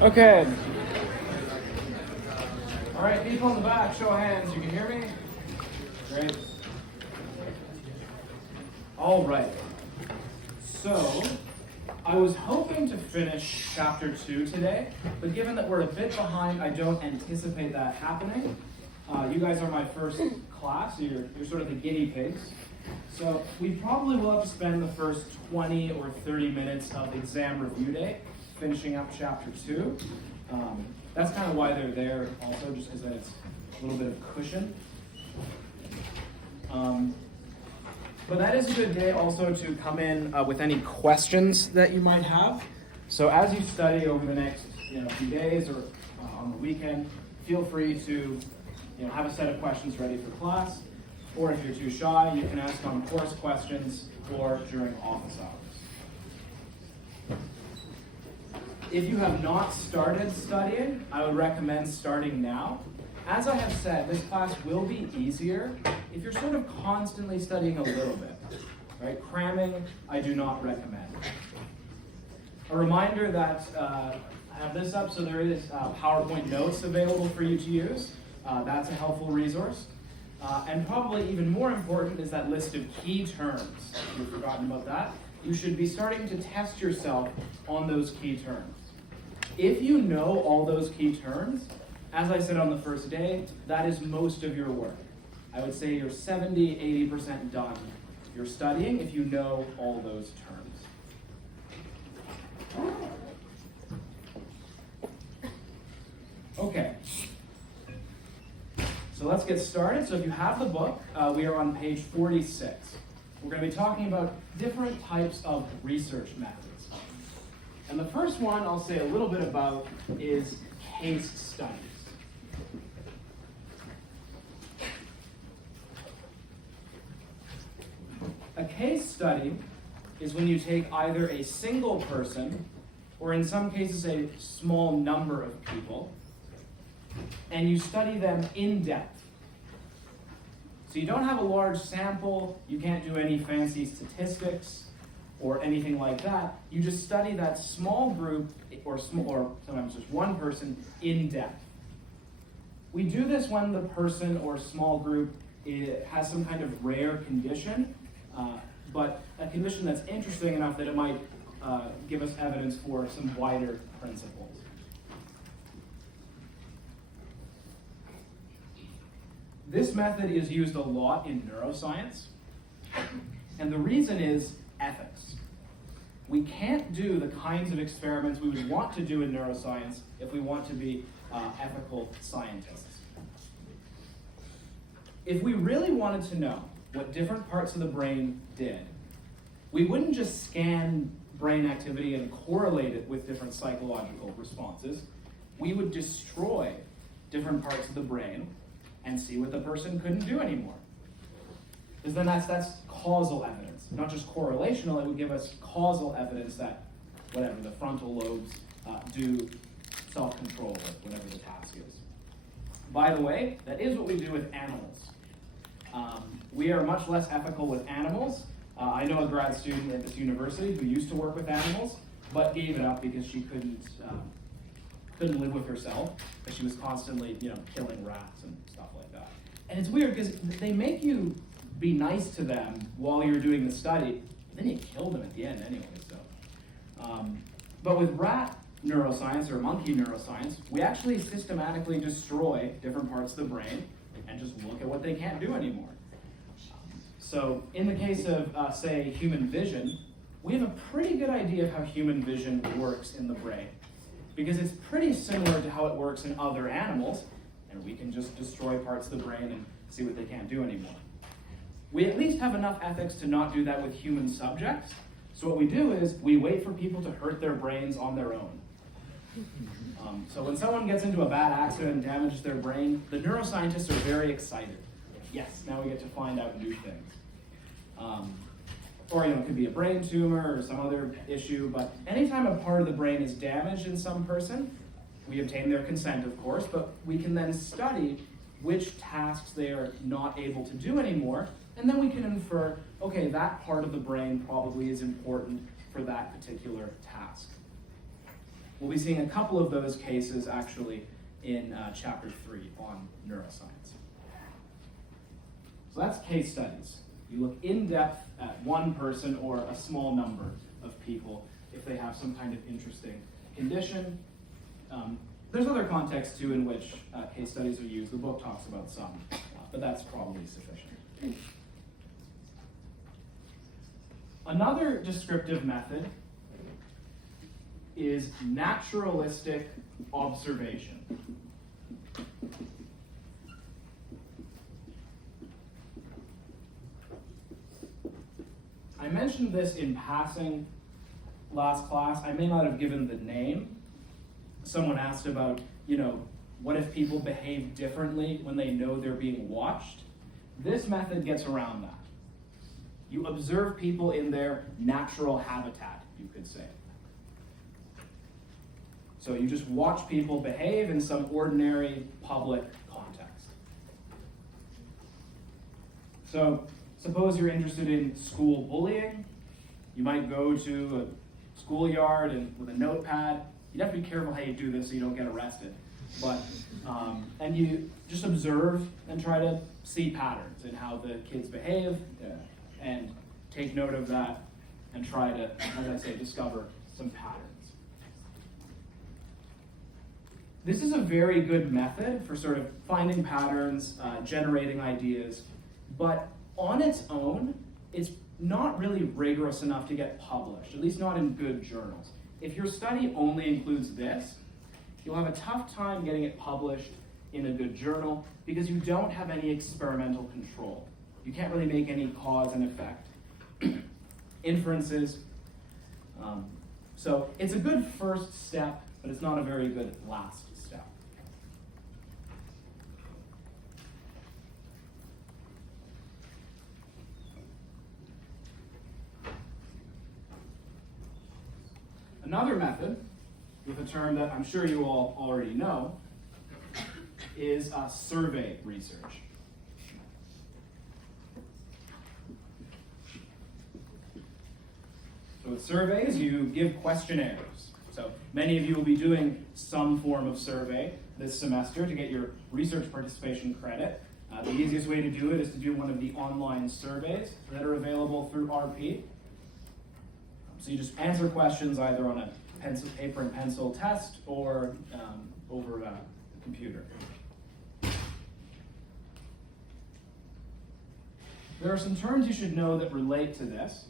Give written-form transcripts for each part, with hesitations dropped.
Okay. All right, people in the back, show of hands. You can hear me? Great. All right. So, I was hoping to finish chapter 2 today, but given that we're a bit behind, I don't anticipate that happening. You guys are my first class, so you're sort of the guinea pigs. So we probably will have to spend the first 20 or 30 minutes of exam review day finishing up chapter 2. That's kind of why they're there also, just because it's a little bit of cushion. But that is a good day also to come in with any questions that you might have. So as you study over the next few days or on the weekend, feel free to have a set of questions ready for class. Or if you're too shy, you can ask on course questions or during office hours. If you have not started studying, I would recommend starting now. As I have said, this class will be easier if you're sort of constantly studying a little bit. Right? Cramming, I do not recommend. A reminder that I have this up, so there is PowerPoint notes available for you to use. That's a helpful resource. And probably even more important is that list of key terms. If you've forgotten about that, you should be starting to test yourself on those key terms. If you know all those key terms, as I said on the first day, that is most of your work. I would say you're 70-80% done your studying if you know all those terms. Okay. So let's get started. So if you have the book, we are on page 46. We're going to be talking about different types of research methods. And the first one I'll say a little bit about is case studies. A case study is when you take either a single person, or in some cases a small number of people, and you study them in depth. So you don't have a large sample, you can't do any fancy statistics or anything like that. You just study that small group or sometimes just one person in depth. We do this when the person or small group has some kind of rare condition, but a condition that's interesting enough that it might give us evidence for some wider principles. This method is used a lot in neuroscience, and the reason is ethics. We can't do the kinds of experiments we would want to do in neuroscience if we want to be ethical scientists. If we really wanted to know what different parts of the brain did, we wouldn't just scan brain activity and correlate it with different psychological responses. We would destroy different parts of the brain and see what the person couldn't do anymore. Because then that's causal evidence, not just correlational. It would give us causal evidence that the frontal lobes do self-control with whatever the task is. By the way, that is what we do with animals. We are much less ethical with animals. I know a grad student at this university who used to work with animals, but gave it up because she couldn't live with herself, but she was constantly, killing rats and stuff like that. And it's weird because they make you be nice to them while you're doing the study, but then you kill them at the end anyway. So, but with rat neuroscience or monkey neuroscience, we actually systematically destroy different parts of the brain and just look at what they can't do anymore. So in the case of, say, human vision, we have a pretty good idea of how human vision works in the brain, because it's pretty similar to how it works in other animals, and we can just destroy parts of the brain and see what they can't do anymore. We at least have enough ethics to not do that with human subjects, so what we do is we wait for people to hurt their brains on their own. So when someone gets into a bad accident and damages their brain, the neuroscientists are very excited. Yes, now we get to find out new things. Or it could be a brain tumor or some other issue, but anytime a part of the brain is damaged in some person, we obtain their consent, of course, but we can then study which tasks they are not able to do anymore, and then we can infer, okay, that part of the brain probably is important for that particular task. We'll be seeing a couple of those cases actually in chapter 3 on neuroscience. So that's case studies. You look in depth at one person or a small number of people if they have some kind of interesting condition. There's other contexts too in which case studies are used. The book talks about some, but that's probably sufficient. Another descriptive method is naturalistic observation. I mentioned this in passing last class. I may not have given the name. Someone asked about, what if people behave differently when they know they're being watched? This method gets around that. You observe people in their natural habitat, you could say. So you just watch people behave in some ordinary public context. So suppose you're interested in school bullying. You might go to a schoolyard and with a notepad. You'd have to be careful how you do this so you don't get arrested. But and you just observe and try to see patterns in how the kids behave and take note of that and try to, as I say, discover some patterns. This is a very good method for sort of finding patterns, generating ideas, but on its own, it's not really rigorous enough to get published, at least not in good journals. If your study only includes this, you'll have a tough time getting it published in a good journal because you don't have any experimental control. You can't really make any cause and effect inferences. So it's a good first step, but it's not a very good last step. Another method, with a term that I'm sure you all already know, is survey research. So with surveys, you give questionnaires. So many of you will be doing some form of survey this semester to get your research participation credit. The easiest way to do it is to do one of the online surveys that are available through RP. So you just answer questions either on a paper and pencil test or over a computer. There are some terms you should know that relate to this.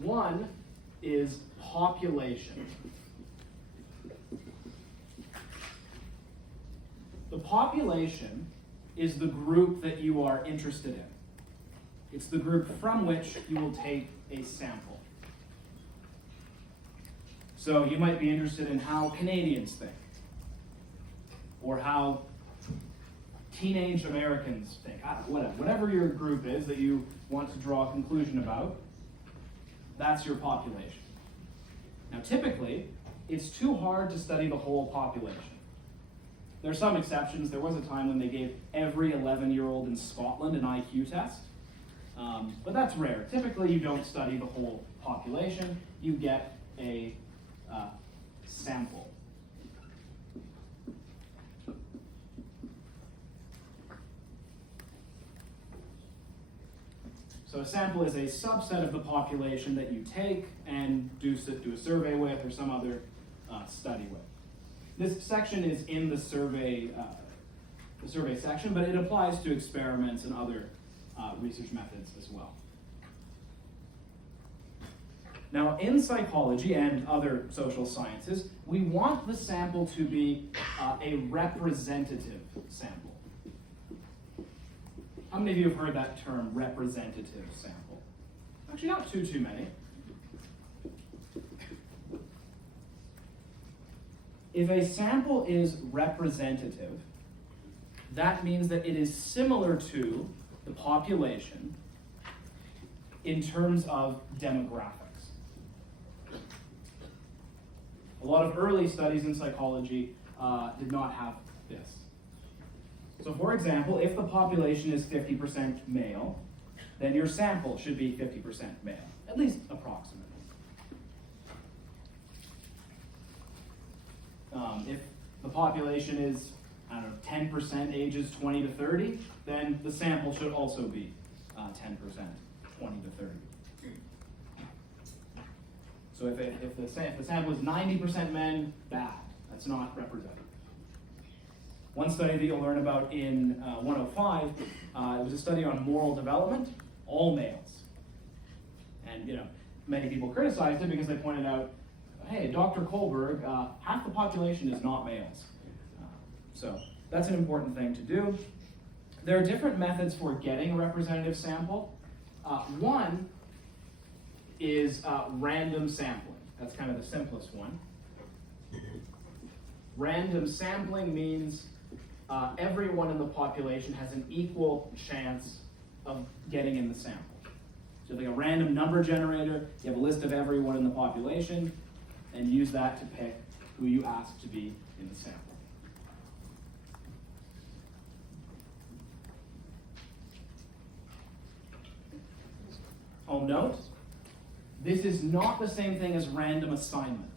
One is population. The population is the group that you are interested in. It's the group from which you will take a sample. So you might be interested in how Canadians think, or how teenage Americans think, whatever your group is that you want to draw a conclusion about, that's your population. Now typically, it's too hard to study the whole population. There are some exceptions. There was a time when they gave every 11-year-old in Scotland an IQ test, but that's rare. Typically, you don't study the whole population. You get a sample. So a sample is a subset of the population that you take and do a survey with or some other study with. This section is in the survey section, but it applies to experiments and other research methods as well. Now, in psychology and other social sciences, we want the sample to be a representative sample. How many of you have heard that term, representative sample? Actually, not too many. If a sample is representative, that means that it is similar to the population in terms of demographics. A lot of early studies in psychology did not have this. So for example, if the population is 50% male, then your sample should be 50% male, at least approximately. If the population is, I don't know, 10% ages 20 to 30, then the sample should also be 10%, 20 to 30. So if the sample is 90% men, bad. That's not representative. One study that you'll learn about in 105, it was a study on moral development, all males. And many people criticized it because they pointed out, hey, Dr. Kohlberg, half the population is not males. So that's an important thing to do. There are different methods for getting a representative sample. One is random sampling. That's kind of the simplest one. Random sampling means everyone in the population has an equal chance of getting in the sample. So like a random number generator, you have a list of everyone in the population, and use that to pick who you ask to be in the sample. I'll note, this is not the same thing as random assignment.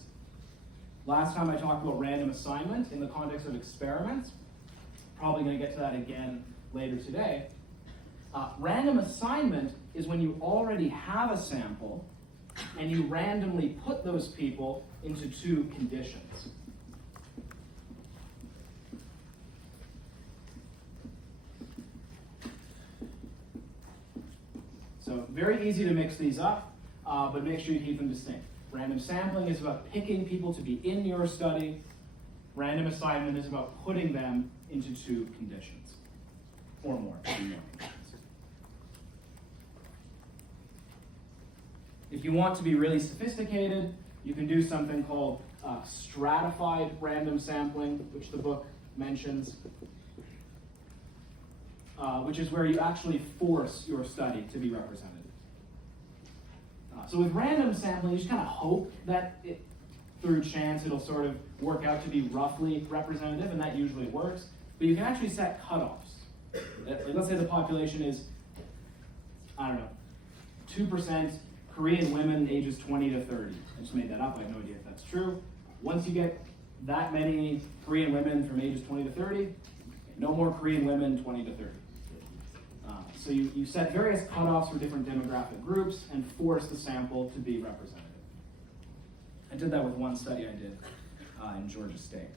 Last time I talked about random assignment in the context of experiments, probably going to get to that again later today. Random assignment is when you already have a sample and you randomly put those people into two conditions. So very easy to mix these up, but make sure you keep them distinct. Random sampling is about picking people to be in your study. Random assignment is about putting them into two conditions, or more. If you want to be really sophisticated, you can do something called stratified random sampling, which the book mentions, which is where you actually force your study to be representative. So with random sampling, you just kind of hope that through chance it'll sort of work out to be roughly representative, and that usually works. But you can actually set cutoffs. Like, let's say the population is, I don't know, 2% Korean women ages 20 to 30. I just made that up, I have no idea if that's true. Once you get that many Korean women from ages 20 to 30, no more Korean women 20 to 30. So you set various cutoffs for different demographic groups and force the sample to be representative. I did that with one study I did in Georgia State.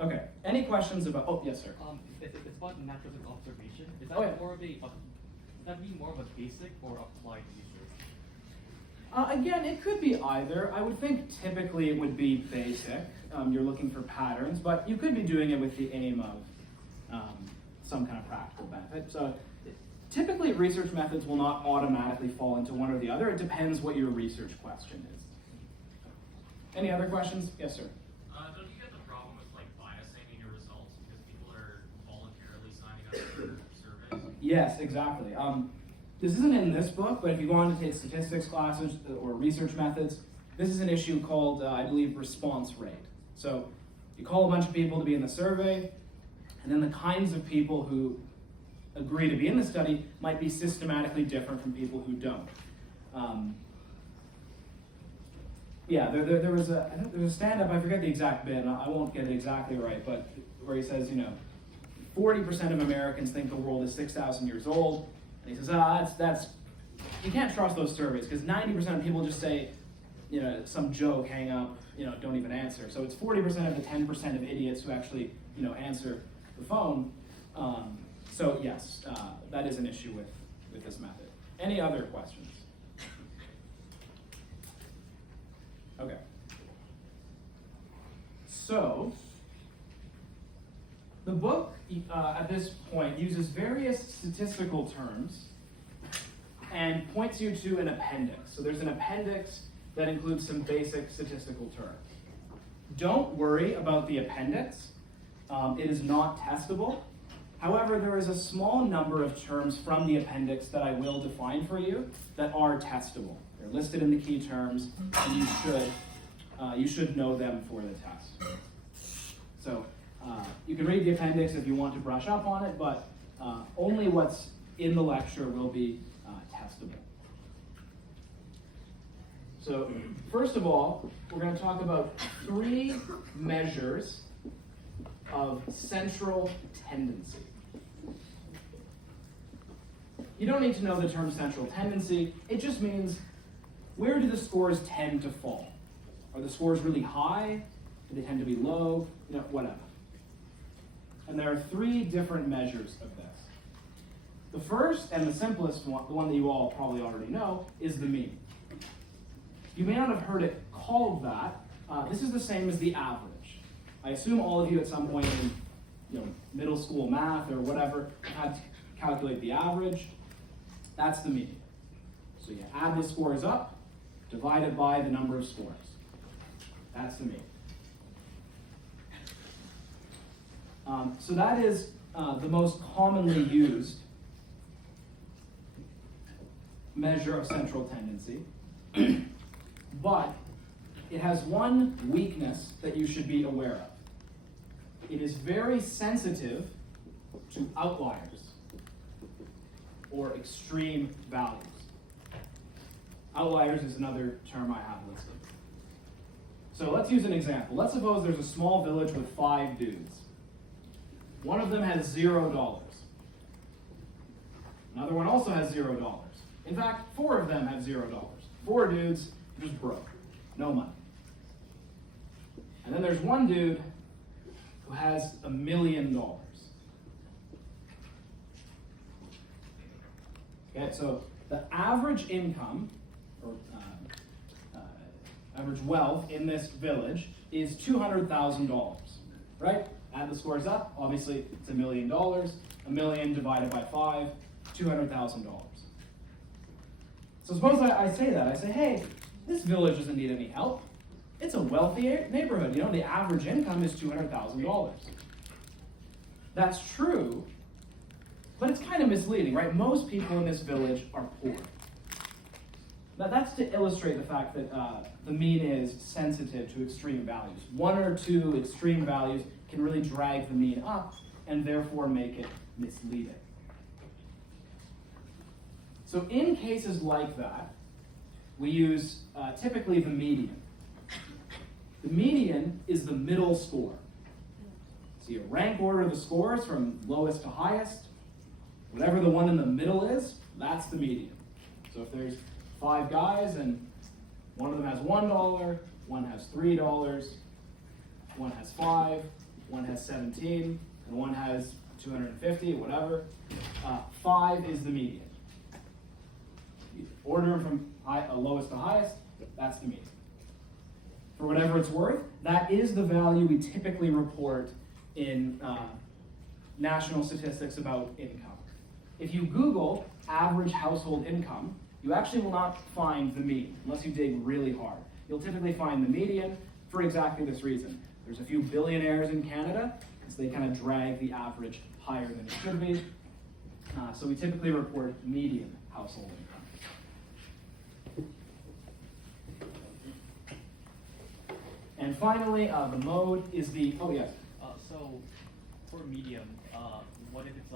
Okay, any questions about, oh, yes, sir. It's about naturalistic observation. Is that Oh, yeah. does that mean more of a basic or applied research? Again, it could be either. I would think typically it would be basic. You're looking for patterns, but you could be doing it with the aim of some kind of practical benefit. So typically research methods will not automatically fall into one or the other. It depends what your research question is. Any other questions? Yes, sir. Don't you get the problem with biasing in your results because people are voluntarily signing up for surveys? Yes, exactly. This isn't in this book, but if you go on to take statistics classes or research methods, this is an issue called, I believe, response rate. So you call a bunch of people to be in the survey, and then the kinds of people who agree to be in the study might be systematically different from people who don't. There was a stand-up, I forget the exact bit, and I won't get it exactly right, but where he says, 40% of Americans think the world is 6,000 years old, and he says, that's you can't trust those surveys, because 90% of people just say, some joke, hang up, don't even answer. So it's 40% of the 10% of idiots who actually, answer the phone. So yes, that is an issue with this method. Any other questions? Okay. So, the book, at this point, uses various statistical terms and points you to an appendix. So there's an appendix that includes some basic statistical terms. Don't worry about the appendix. It is not testable. However, there is a small number of terms from the appendix that I will define for you that are testable. They're listed in the key terms, and you should know them for the test. So you can read the appendix if you want to brush up on it, but only what's in the lecture will be testable. So first of all, we're going to talk about 3 measures of central tendency. You don't need to know the term central tendency. It just means, where do the scores tend to fall? Are the scores really high? Do they tend to be low? Whatever. And there are 3 different measures of this. The first and the simplest one, the one that you all probably already know, is the mean. You may not have heard it called that. This is the same as the average. I assume all of you at some point in middle school math or whatever had to calculate the average. That's the mean. So you add the scores up, divide it by the number of scores. That's the mean. So that is the most commonly used measure of central tendency. But it has one weakness that you should be aware of. It is very sensitive to outliers or extreme values. Outliers is another term I have listed. So let's use an example. Let's suppose there's a small village with 5 dudes. One of them has $0. Another one also has $0. In fact, 4 of them have $0. 4 dudes just broke, no money. And then there's one dude who has $1 million. Okay, so the average income, or average wealth in this village is $200,000, right? Add the scores up, obviously it's $1 million. $1 million divided by 5, $200,000. So suppose I say that, I say, hey, this village doesn't need any help. It's a wealthy neighborhood. The average income is $200,000. That's true, but it's kind of misleading, right? Most people in this village are poor. Now that's to illustrate the fact that the mean is sensitive to extreme values. 1 or 2 extreme values can really drag the mean up and therefore make it misleading. So in cases like that, we use typically the median. The median is the middle score. So you rank order the scores from lowest to highest. Whatever the one in the middle is, that's the median. So if there's 5 guys and one of them has $1, one has $3, one has 5, one has 17, and one has 250, whatever, 5 is the median. Order them from lowest to highest, that's the median. For whatever it's worth, that is the value we typically report in national statistics about income. If you Google average household income, you actually will not find the mean, unless you dig really hard. You'll typically find the median for exactly this reason. There's a few billionaires in Canada, so they kind of drag the average higher than it should be. So we typically report median household income. And finally, the mode is the, oh yes? So for medium, what if it's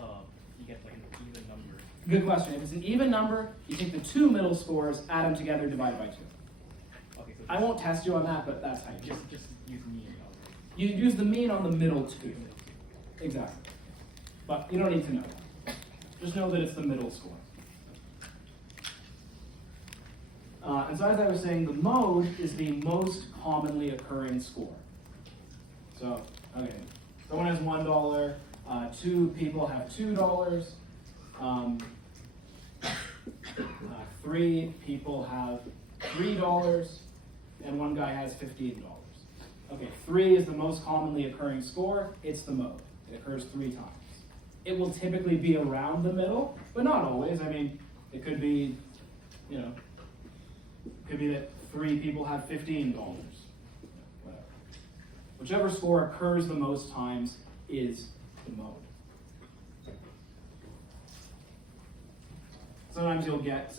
you get like an even number? Good question. If it's an even number, you take the 2 middle scores, add them together, divide by 2. Okay, so I won't test you on that, but that's how you do it. just use mean. You use the mean on the middle 2. Exactly. But you don't need to know that. Just know that it's the middle score. And so as I was saying, the mode is the most commonly occurring score. So, okay, someone has $1, 2 people have $2, 3 people have $3, and 1 guy has $15. Okay, 3 is the most commonly occurring score. It's the mode. It occurs 3 times. It will typically be around the middle, but not always. I mean, it could be, it could be that 3 people have $15. Whatever. Whichever score occurs the most times is the mode. Sometimes you'll get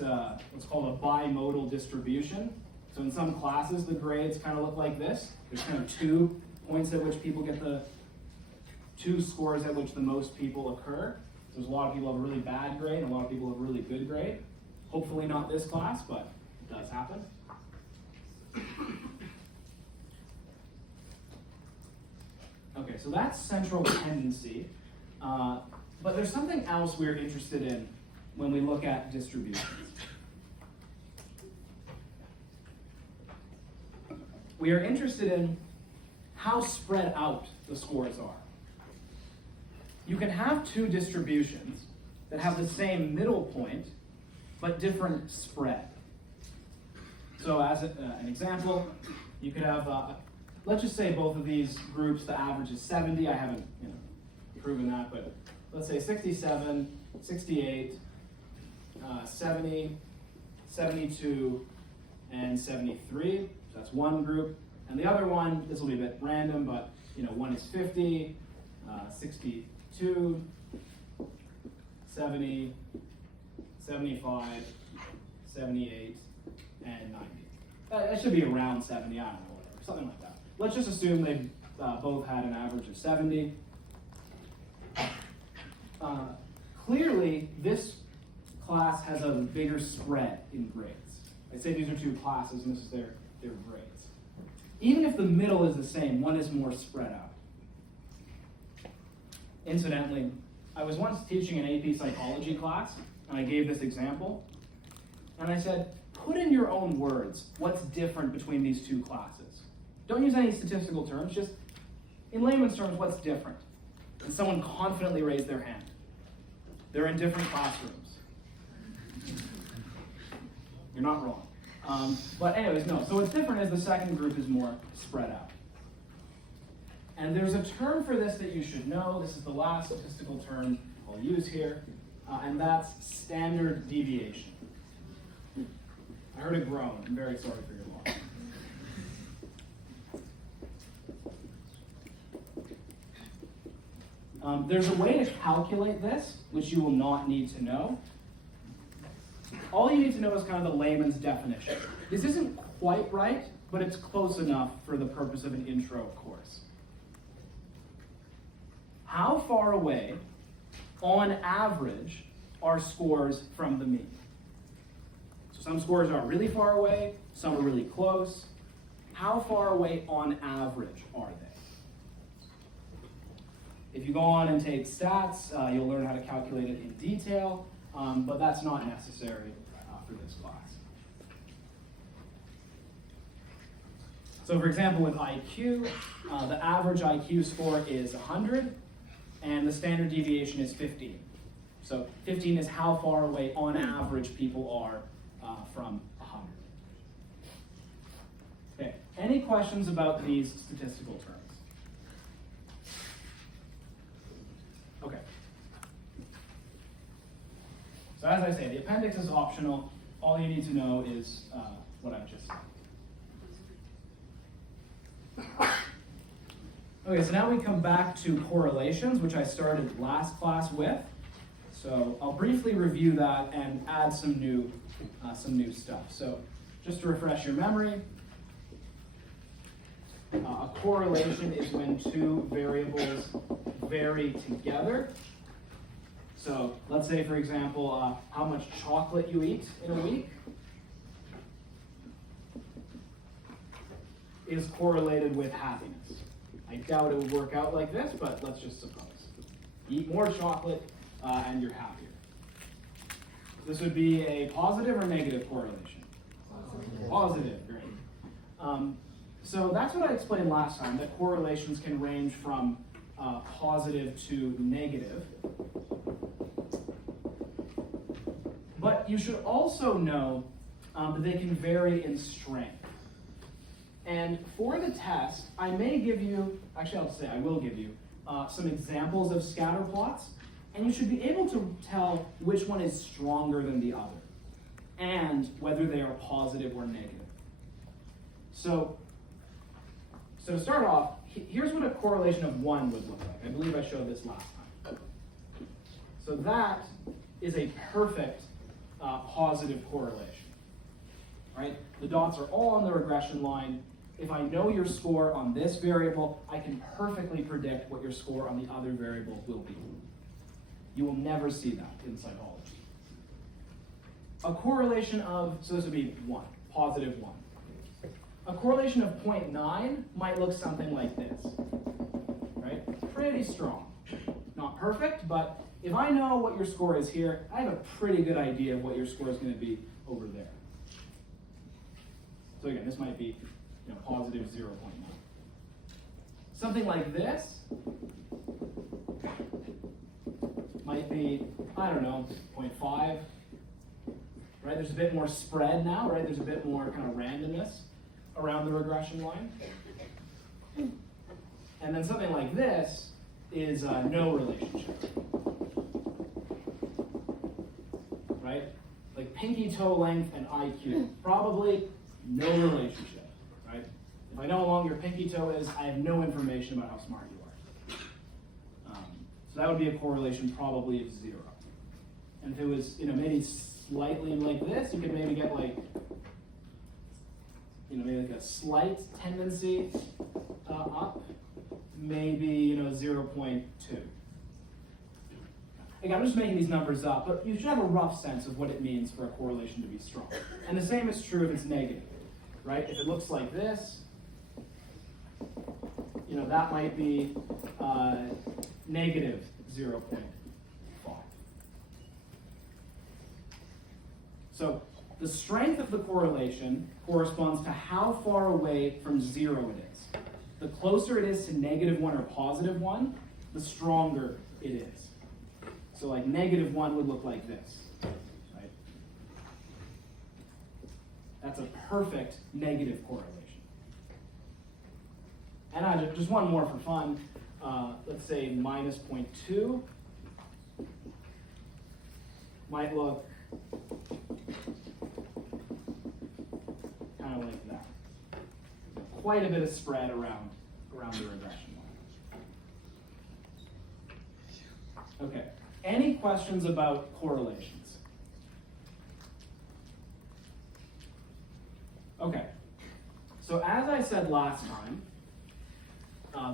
what's called a bimodal distribution. So in some classes, the grades kind of look like this. There's kind of 2 points at which people get the 2 scores at which the most people occur. So there's a lot of people have a really bad grade, and a lot of people have a really good grade. Hopefully not this class, but it does happen. Okay, so that's central tendency. But there's something else we're interested in when we look at distributions. We are interested in how spread out the scores are. You can have two distributions that have the same middle point, but different spread. So as an example, you could have, let's just say both of these groups, the average is 70. I haven't proven that, but let's say 67, 68, 70, 72, and 73. So that's one group. And the other one, this will be a bit random, but one is 50, 62, 70, 75, 78, and 90. That should be around 70, I don't know, whatever, something like that. Let's just assume they both had an average of 70. Clearly, this class has a bigger spread in grades. I say these are two classes, and this is their grades. Even if the middle is the same, one is more spread out. Incidentally, I was once teaching an AP psychology class, and I gave this example, and I said, put in your own words what's different between these two classes. Don't use any statistical terms, just in layman's terms, what's different? And someone confidently raised their hand. They're in different classrooms. You're not wrong. But anyways, no. So what's different is the second group is more spread out. And there's a term for this that you should know. This is the last statistical term I'll use here, and that's standard deviation. I heard a groan. I'm very sorry for your loss. There's a way to calculate this, which you will not need to know. All you need to know is kind of the layman's definition. This isn't quite right, but it's close enough for the purpose of an intro course. How far away, on average, are scores from the mean? So some scores are really far away, some are really close. How far away on average are they? If you go on and take stats, you'll learn how to calculate it in detail, but that's not necessary for this class. So for example, with IQ, the average IQ score is 100, and the standard deviation is 15. So 15 is how far away on average people are from 100. Okay, any questions about these statistical terms? Okay. So as I say, the appendix is optional. All you need to know is what I've just said. Okay, so now we come back to correlations, which I started last class with. So I'll briefly review that and add some new stuff. So just to refresh your memory, a correlation is when two variables vary together. So let's say, for example, how much chocolate you eat in a week is correlated with happiness. I doubt it would work out like this, but let's just suppose. Eat more chocolate and you're happier. This would be a positive or negative correlation? Positive, great. So that's what I explained last time, that correlations can range from positive to negative. But you should also know that they can vary in strength. And for the test, I may give you, actually I'll say I will give you, some examples of scatter plots, and you should be able to tell which one is stronger than the other, and whether they are positive or negative. So to start off, here's what a correlation of 1 would look like. I believe I showed this last time. So that is a perfect positive correlation, right? The dots are all on the regression line. If I know your score on this variable, I can perfectly predict what your score on the other variables will be. You will never see that in psychology. A correlation of, so this would be 1, positive 1. a correlation of 0.9 might look something like this, right? Pretty strong. Not perfect, but if I know what your score is here, I have a pretty good idea of what your score is going to be over there. So again, this might be positive 0.9. Something like this might be, I don't know, 0.5. Right? There's a bit more spread now, right? There's a bit more kind of randomness around the regression line. And then something like this is no relationship. Right? Like pinky toe length and IQ. Probably no relationship. Right? If I know how long your pinky toe is, I have no information about how smart you are. So that would be a correlation probably of 0. And if it was, maybe slightly like this, you could maybe get like, maybe like a slight tendency up, maybe, 0.2. Again, I'm just making these numbers up, but you should have a rough sense of what it means for a correlation to be strong. And the same is true if it's negative, right? If it looks like this, that might be negative 0.5. So the strength of the correlation corresponds to how far away from 0 it is. The closer it is to -1 or +1, the stronger it is. So like -1 would look like this, right? That's a perfect negative correlation. And just one more for fun. Let's say -0.2 might look kind of like that. Quite a bit of spread around the regression line. Okay, any questions about correlations? Okay, so as I said last time,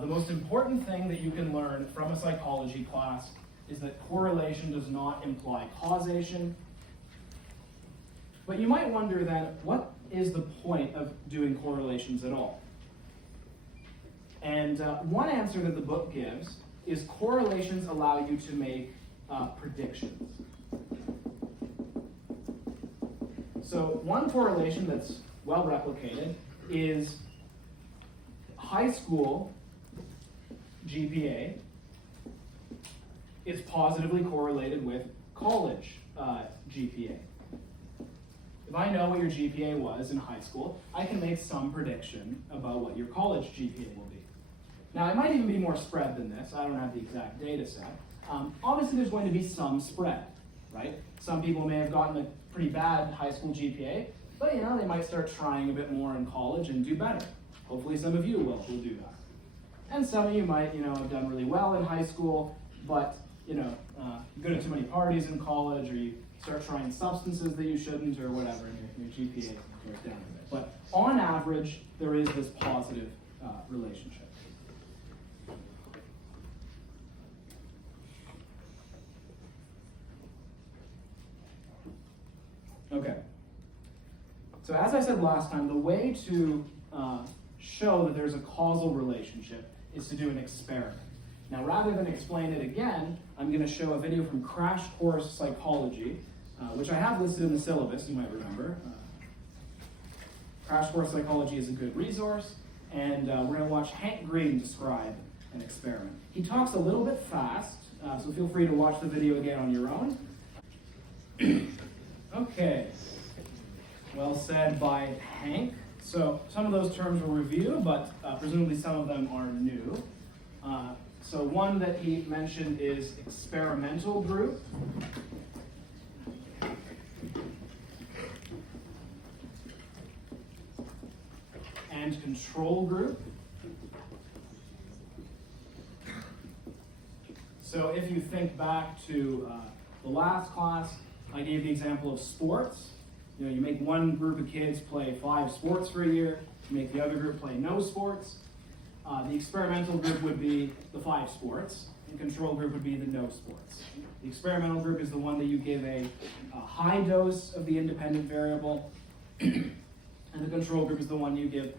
the most important thing that you can learn from a psychology class is that correlation does not imply causation. But you might wonder then, what is the point of doing correlations at all? And one answer that the book gives is correlations allow you to make predictions. So one correlation that's well replicated is high school GPA is positively correlated with college GPA. If I know what your GPA was in high school, I can make some prediction about what your college GPA will be. Now, it might even be more spread than this. I don't have the exact data set. Obviously, there's going to be some spread, right? Some people may have gotten a pretty bad high school GPA, but they might start trying a bit more in college and do better. Hopefully, some of you will do that. And some of you might, have done really well in high school, but you go to too many parties in college, or you start trying substances that you shouldn't, or whatever, and your GPA goes down a bit. But on average, there is this positive relationship. Okay. So as I said last time, the way to show that there's a causal relationship is to do an experiment. Now, rather than explain it again, I'm going to show a video from Crash Course Psychology, which I have listed in the syllabus, you might remember. Crash Course Psychology is a good resource, and we're going to watch Hank Green describe an experiment. He talks a little bit fast, so feel free to watch the video again on your own. Okay, well said by Hank. So some of those terms we'll review, but presumably some of them are new. So one that he mentioned is experimental group. And control group. So if you think back to the last class, I gave the example of sports. You make one group of kids play 5 sports for a year, you make the other group play no sports. The experimental group would be the 5 sports, and control group would be the no sports. The experimental group is the one that you give a high dose of the independent variable, And the control group is the one you give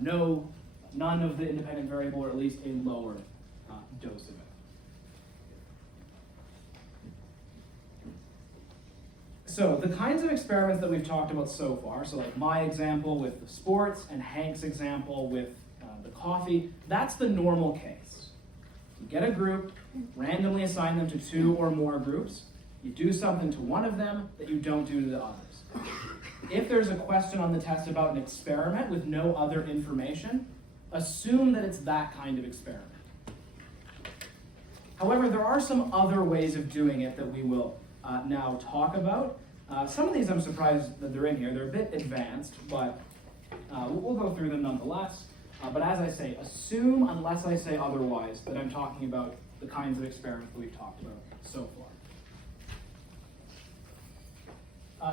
none of the independent variable, or at least a lower dose of it. So the kinds of experiments that we've talked about so far, so like my example with the sports and Hank's example with the coffee, that's the normal case. You get a group, randomly assign them to 2 or more groups, you do something to one of them that you don't do to the others. If there's a question on the test about an experiment with no other information, assume that it's that kind of experiment. However, there are some other ways of doing it that we will now talk about. Some of these I'm surprised that they're in here. They're a bit advanced, but we'll go through them nonetheless. But as I say, assume, unless I say otherwise, that I'm talking about the kinds of experiments that we've talked about so far.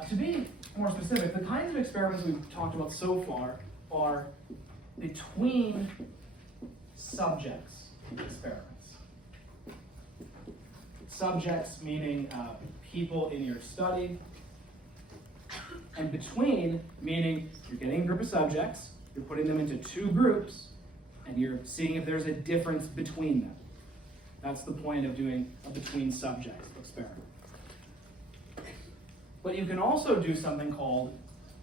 To be more specific, the kinds of experiments we've talked about so far are between subjects experiments. Subjects meaning people in your study, and between meaning you're getting a group of subjects, you're putting them into 2 groups, and you're seeing if there's a difference between them. That's the point of doing a between subjects experiment. But you can also do something called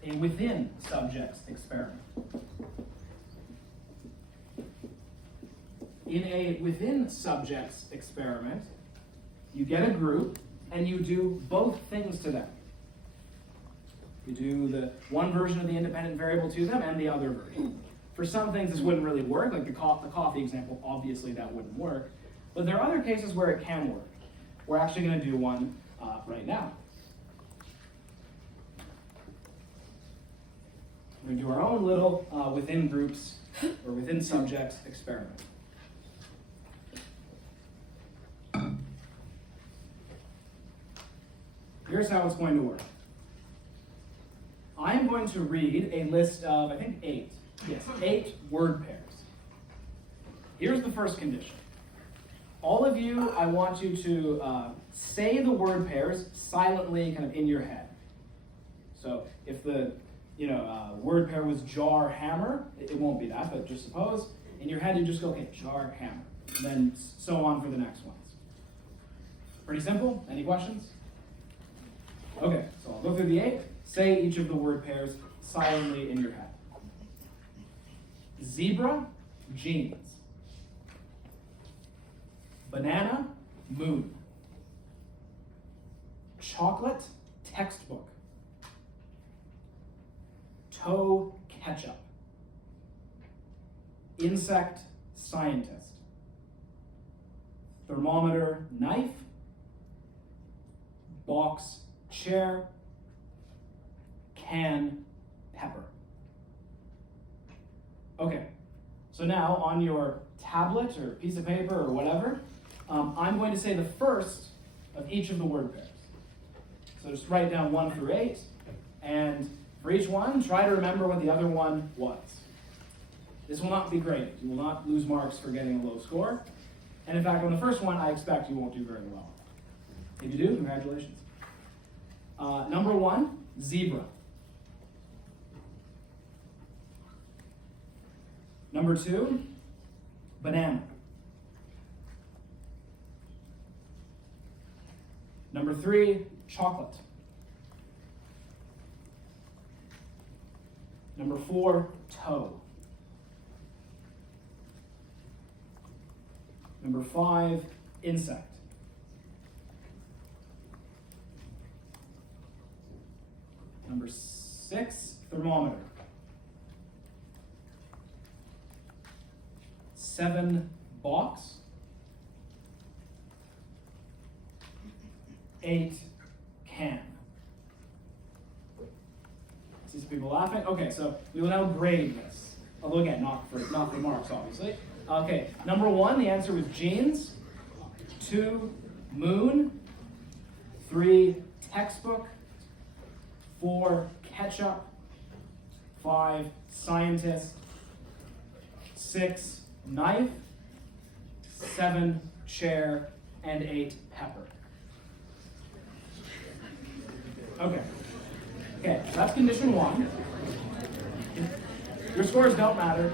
a within subjects experiment. In a within subjects experiment, you get a group and you do both things to them. You do the one version of the independent variable to them and the other version. For some things this wouldn't really work, like the coffee example, obviously that wouldn't work. But there are other cases where it can work. We're actually going to do one right now. We're going to do our own little within groups or within subjects experiment. Here's how it's going to work. I'm going to read a list of, I think 8. Yes, 8 word pairs. Here's the first condition. All of you, I want you to say the word pairs silently, kind of in your head. So if the word pair was jar, hammer, it won't be that, but just suppose, in your head you just go, okay, jar, hammer, and then so on for the next ones. Pretty simple. Any questions? Okay, so I'll go through the 8. Say each of the word pairs silently in your head. Zebra, jeans. Banana, moon. Chocolate, textbook. Toe, ketchup. Insect, scientist. Thermometer, knife. Box, chair. Can, pepper. Okay, so now on your tablet or piece of paper or whatever, I'm going to say the first of each of the word pairs. So just write down 1 through 8, and for each one, try to remember what the other one was. This will not be graded. You will not lose marks for getting a low score. And in fact, on the first one, I expect you won't do very well. If you do, congratulations. Number 1, zebra. Number 2, banana. Number 3, chocolate. Number 4, toe. Number 5, insect. Number 6, thermometer. 7, box. 8, can. I see some people laughing. Okay, so we will now grade this. Although again, not for marks, obviously. Okay, number 1, the answer was jeans. 2, moon. 3, textbook. 4, ketchup. 5, scientist. 6, knife. 7, chair. And 8, pepper. Okay, so that's condition 1. Your scores don't matter.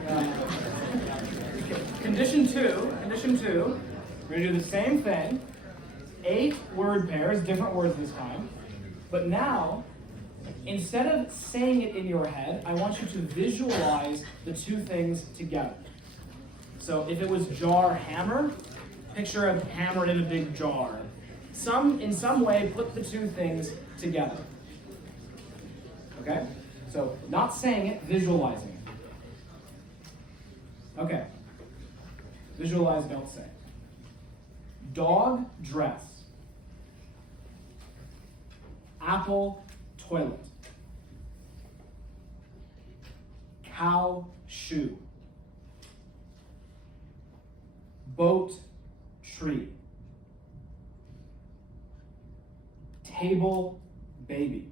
Condition two, we're gonna do the same thing. 8 word pairs, different words this time. But now, instead of saying it in your head, I want you to visualize the two things together. So if it was jar, hammer, picture a hammer in a big jar. In some way, put the two things together. Okay? So not saying it, visualizing it. Okay. Visualize, don't say. Dog, dress. Apple, toilet. Cow, shoe. Boat, tree. Table, baby.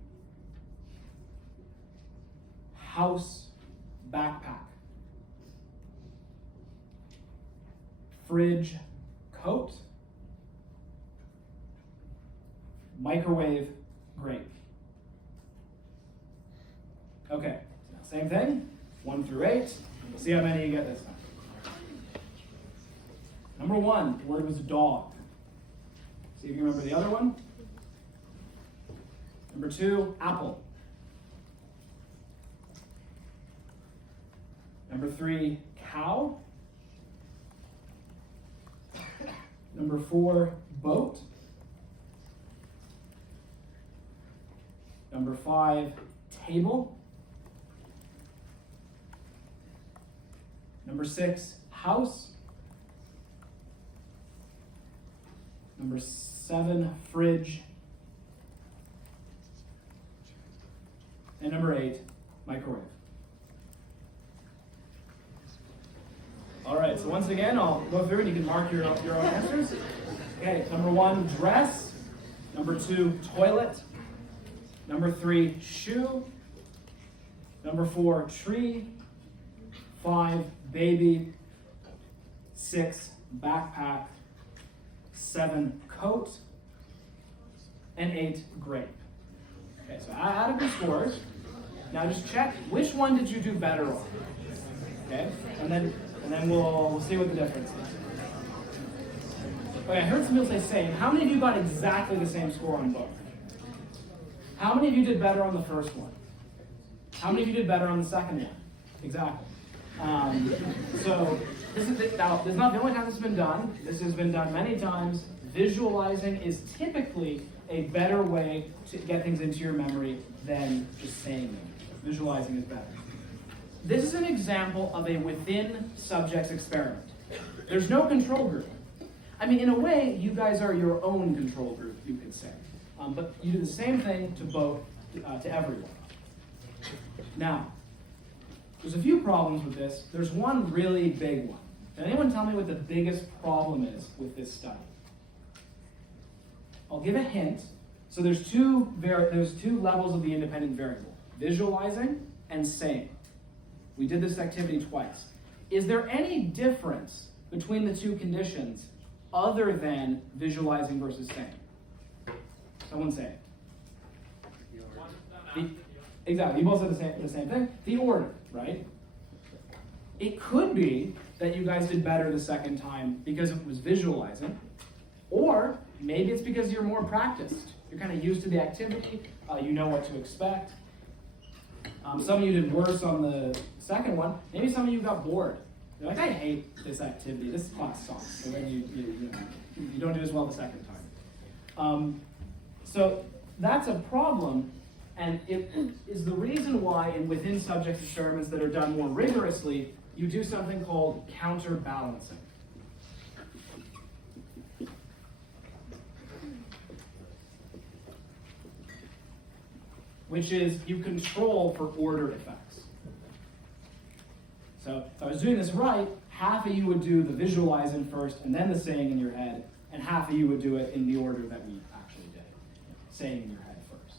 House, backpack. Fridge, coat. Microwave, grape. Okay, same thing, 1 through 8. We'll see how many you get this time. Number 1, the word was dog. See if you remember the other one. Number 2, apple. Number 3, cow. Number 4, boat. Number 5, table. Number 6, house. Number 7, fridge. And number 8, microwave. All right, so once again, I'll go through and you can mark your own answers. Okay, number 1, dress. Number 2, toilet. Number 3, shoe. Number 4, tree. 5, baby. 6, backpack. 7, coat. And 8, grape. Okay, so I added the scores. Now just check which one did you do better on. Okay, and then we'll see what the difference is. Okay, I heard some people say same. How many of you got exactly the same score on both? How many of you did better on the first one? How many of you did better on the second one? Exactly. So this is now. This is not the only time this has been done. This has been done many times. Visualizing is typically a better way to get things into your memory than just saying them. Visualizing is better. This is an example of a within subjects experiment. There's no control group. I mean, in a way, you guys are your own control group, you could say. But you do the same thing to everyone. Now, there's a few problems with this. There's one really big one. Can anyone tell me what the biggest problem is with this study? I'll give a hint. So there's two levels of the independent variable: visualizing and saying. We did this activity twice. Is there any difference between the two conditions other than visualizing versus saying? Someone say it. Exactly, you both said the same thing. The order, right? It could be that you guys did better the second time because it was visualizing, or maybe it's because you're more practiced. You're kind of used to the activity, you know what to expect. Some of you did worse on the second one. Maybe some of you got bored. You're like, I hate this activity. This class sucks. So then you don't do as well the second time. So that's a problem, and it is the reason why in within subjects experiments that are done more rigorously, you do something called counterbalancing. Which is you control for order effects. So if I was doing this right, half of you would do the visualizing first and then the saying in your head, and half of you would do it in the order that we actually did, saying in your head first.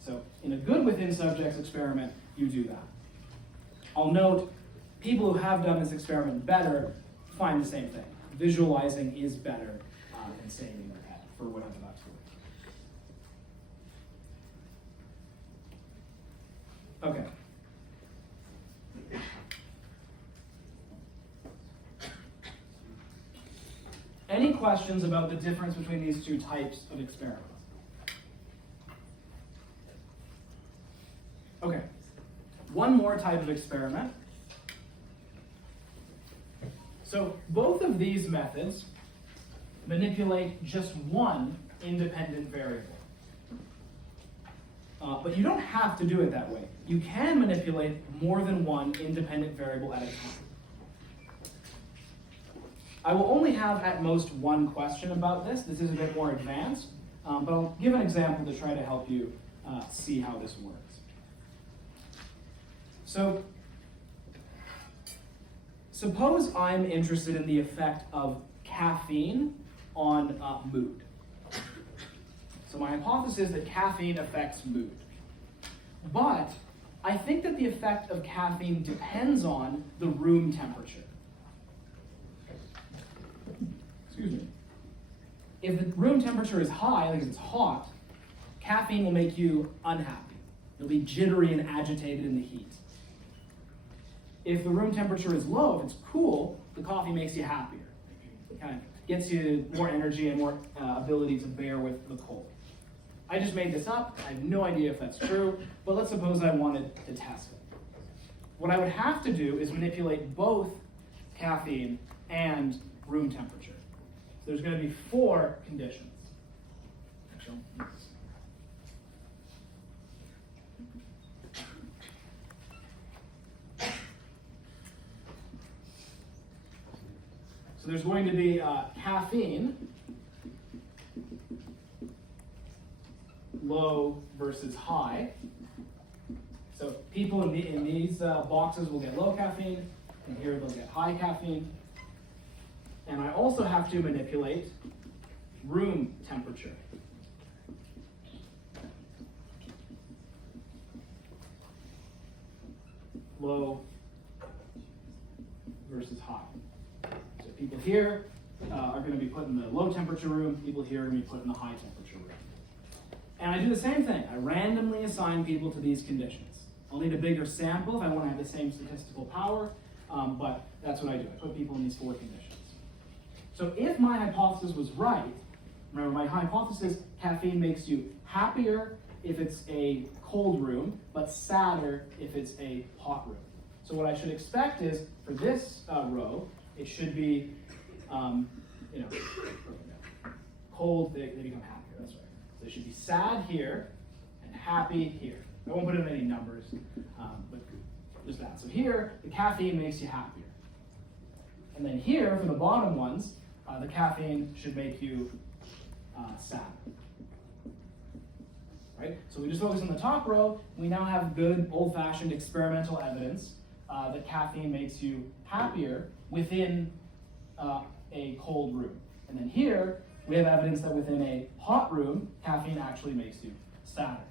So in a good within subjects experiment, you do that. I'll note, people who have done this experiment better find the same thing. Visualizing is better than saying in your head for what I'm about to do. Okay. Any questions about the difference between these two types of experiments? Okay, one more type of experiment. So both of these methods manipulate just one independent variable. But you don't have to do it that way. You can manipulate more than one independent variable at a time. I will only have at most one question about this. This is a bit more advanced, but I'll give an example to try to help you see how this works. So, suppose I'm interested in the effect of caffeine on mood. So my hypothesis is that caffeine affects mood. But I think that the effect of caffeine depends on the room temperature. Excuse me. If the room temperature is high, like if it's hot, caffeine will make you unhappy. You'll be jittery and agitated in the heat. If the room temperature is low, if it's cool, the coffee makes you happier. It kind of gets you more energy and more ability to bear with the cold. I just made this up. I have no idea if that's true, but let's suppose I wanted to test it. What I would have to do is manipulate both caffeine and room temperature. So there's going to be 4 conditions. Actually, so there's going to be caffeine, low versus high. So people in these boxes will get low caffeine, and here they'll get high caffeine. And I also have to manipulate room temperature. Low versus high. So people here are going to be put in the low temperature room, people here are going to be put in the high temperature room. And I do the same thing. I randomly assign people to these conditions. I'll need a bigger sample if I want to have the same statistical power, but that's what I do. I put people in these 4 conditions. So if my hypothesis was right, remember my hypothesis, caffeine makes you happier if it's a cold room, but sadder if it's a hot room. So what I should expect is, for this row, it should be, cold, they become happier, that's right. So they should be sad here and happy here. I won't put in any numbers, but just that. So here, the caffeine makes you happier. And then here, for the bottom ones, the caffeine should make you sad. Right? So we just focus on the top row. We now have good old-fashioned experimental evidence that caffeine makes you happier within a cold room. And then here, we have evidence that within a hot room, caffeine actually makes you sadder.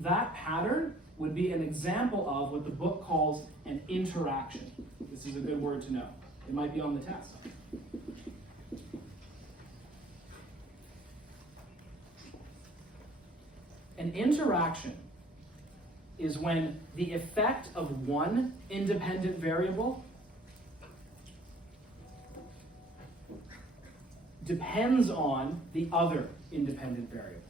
That pattern would be an example of what the book calls an interaction. This is a good word to know. It might be on the test. An interaction is when the effect of one independent variable depends on the other independent variable.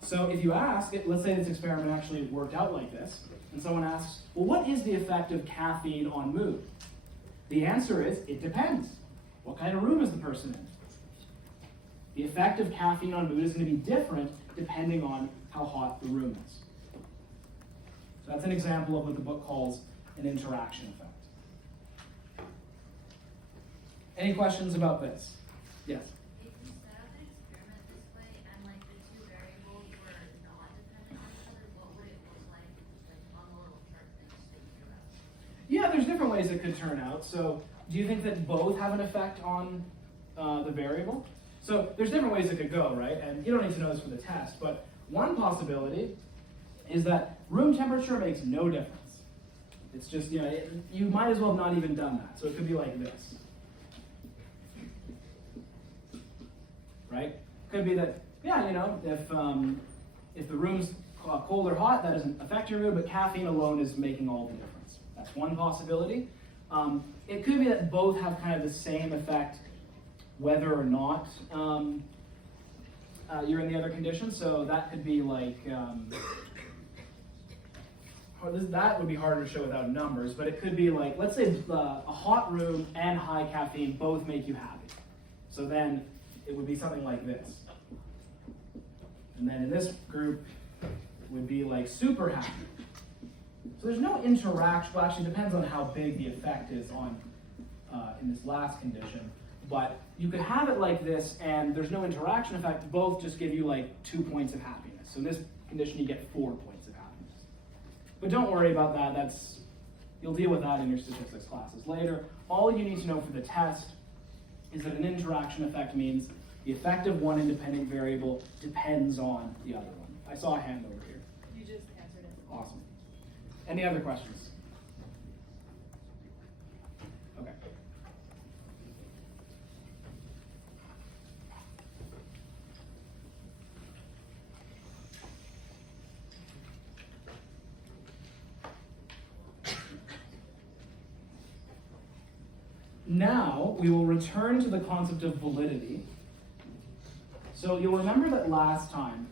So if you ask, let's say this experiment actually worked out like this, and someone asks, well, what is the effect of caffeine on mood? The answer is, it depends. What kind of room is the person in? The effect of caffeine on mood is going to be different depending on how hot the room is. So that's an example of what the book calls an interaction effect. Any questions about this? Yes? If you set up an experiment this way and like the 2 variables were not dependent on each other, what would it look like on the little chart that you figure out? Yeah, there's different ways it could turn out. So do you think that both have an effect on the variable? So there's different ways it could go, right? And you don't need to know this for the test, but one possibility is that room temperature makes no difference. It's just, you might as well have not even done that. So it could be like this. Right? Could be that, if the room's cold or hot, that doesn't affect your mood, but caffeine alone is making all the difference. That's one possibility. It could be that both have kind of the same effect whether or not you're in the other condition. So that could be like, that would be harder to show without numbers, but it could be like, let's say a hot room and high caffeine both make you happy. So then it would be something like this. And then in this group would be like super happy. So there's no interaction, well actually it depends on how big the effect is on in this last condition. But you could have it like this and there's no interaction effect, both just give you like 2 points of happiness. So in this condition you get 4 points of happiness. But don't worry about that, you'll deal with that in your statistics classes later. All you need to know for the test is that an interaction effect means the effect of one independent variable depends on the other one. I saw a hand over here. You just answered it. Awesome. Any other questions? Okay. Now we will return to the concept of validity. So you'll remember that last time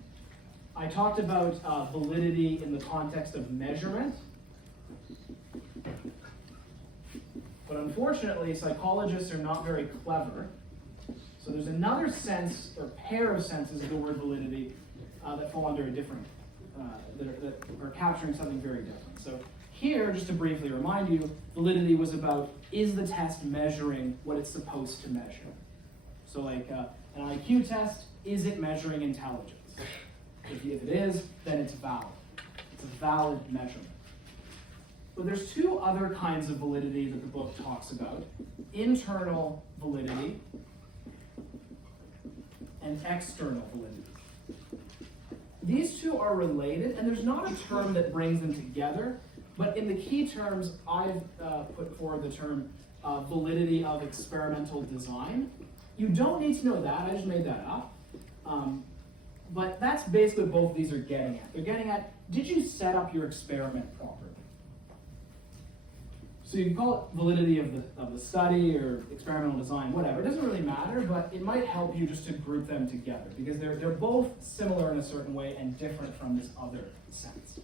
I talked about validity in the context of measurement. But unfortunately, psychologists are not very clever. So there's another sense, or pair of senses of the word validity that fall under a different, that are capturing something very different. So here, just to briefly remind you, validity was about, is the test measuring what it's supposed to measure? So like an IQ test, is it measuring intelligence? If it is, then it's valid. It's a valid measurement. But there's two other kinds of validity that the book talks about. Internal validity and external validity. These two are related, and there's not a term that brings them together, but in the key terms, I've put forward the term validity of experimental design. You don't need to know that, I just made that up. But that's basically what both of these are getting at. They're getting at, did you set up your experiment properly? So you can call it validity of the study or experimental design, whatever. It doesn't really matter, but it might help you just to group them together because they're both similar in a certain way and different from this other sense.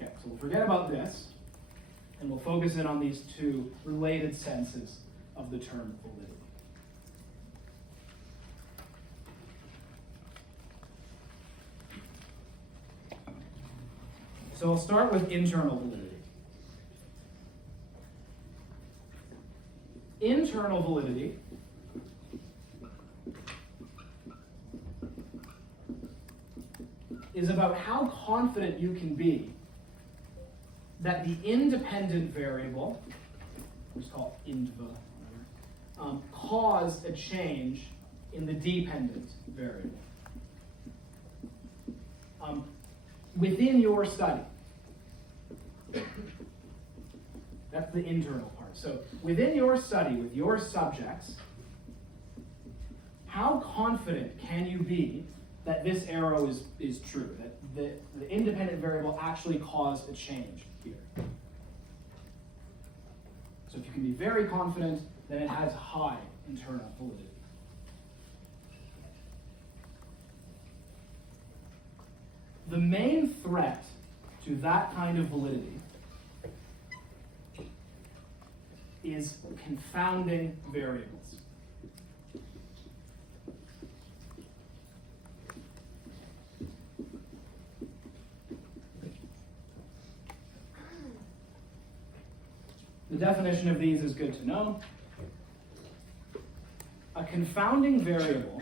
Okay, so we'll forget about this and we'll focus in on these two related senses of the term validity. So I'll start with internal validity. Internal validity is about how confident you can be that the independent variable, let's call it indv, caused a change in the dependent variable. Within your study. That's the internal part. So within your study, with your subjects, how confident can you be that this arrow is true, that the independent variable actually caused a change here? So if you can be very confident, then it has high internal validity. The main threat to that kind of validity is confounding variables. The definition of these is good to know. A confounding variable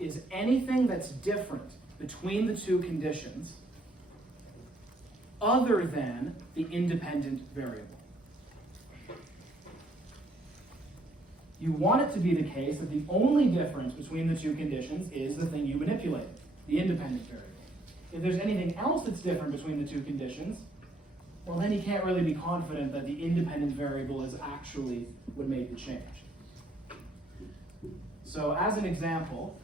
is anything that's different between the two conditions other than the independent variable. You want it to be the case that the only difference between the two conditions is the thing you manipulated, the independent variable. If there's anything else that's different between the two conditions, well then you can't really be confident that the independent variable is actually what made the change. So as an example,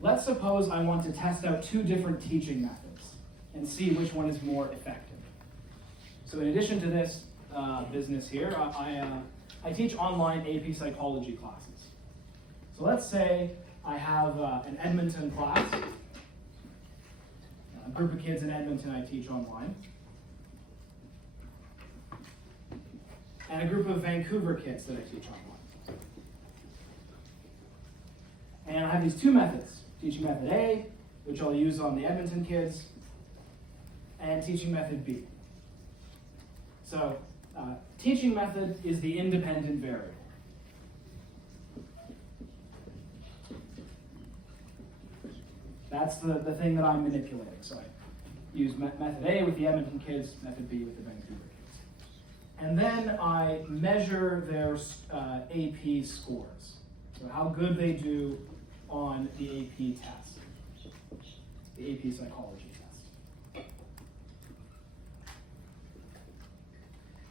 let's suppose I want to test out two different teaching methods and see which one is more effective. So in addition to this business here, I teach online AP psychology classes. So let's say I have an Edmonton class, a group of kids in Edmonton I teach online, and a group of Vancouver kids that I teach online. And I have these two methods, teaching method A, which I'll use on the Edmonton kids, and teaching method B. So teaching method is the independent variable. That's the thing that I'm manipulating. So I use method A with the Edmonton kids, method B with the Vancouver kids. And then I measure their AP scores. So how good they do on the AP test, the AP psychology test.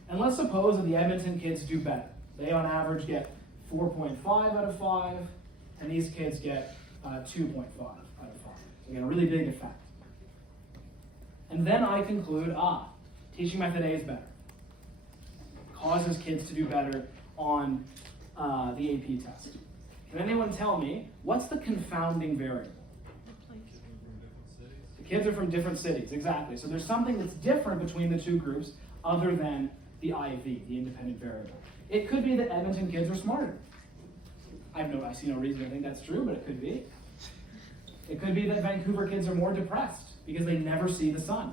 And let's suppose that the Edmonton kids do better. They on average get 4.5 out of 5, and these kids get 2.5 out of 5. So again, a really big effect. And then I conclude, teaching method A is better. Causes kids to do better on the AP test. Can anyone tell me, what's the confounding variable? The kids are from different cities, exactly. So there's something that's different between the two groups other than the IV, the independent variable. It could be that Edmonton kids are smarter. I see no reason to think that's true, but it could be. It could be that Vancouver kids are more depressed because they never see the sun.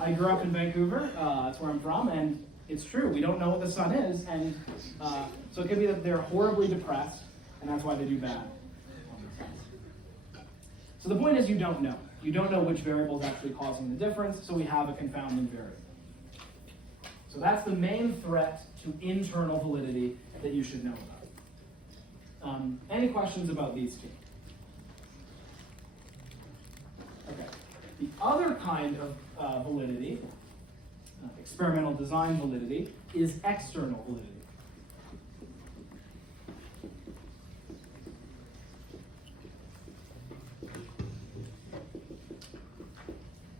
I grew up in Vancouver, that's where I'm from, and it's true, we don't know what the sun is, and so it could be that they're horribly depressed, and that's why they do bad on the test. So the point is you don't know. You don't know which variable is actually causing the difference, so we have a confounding variable. So that's the main threat to internal validity that you should know about. Any questions about these two? Okay. The other kind of validity, experimental design validity, is external validity.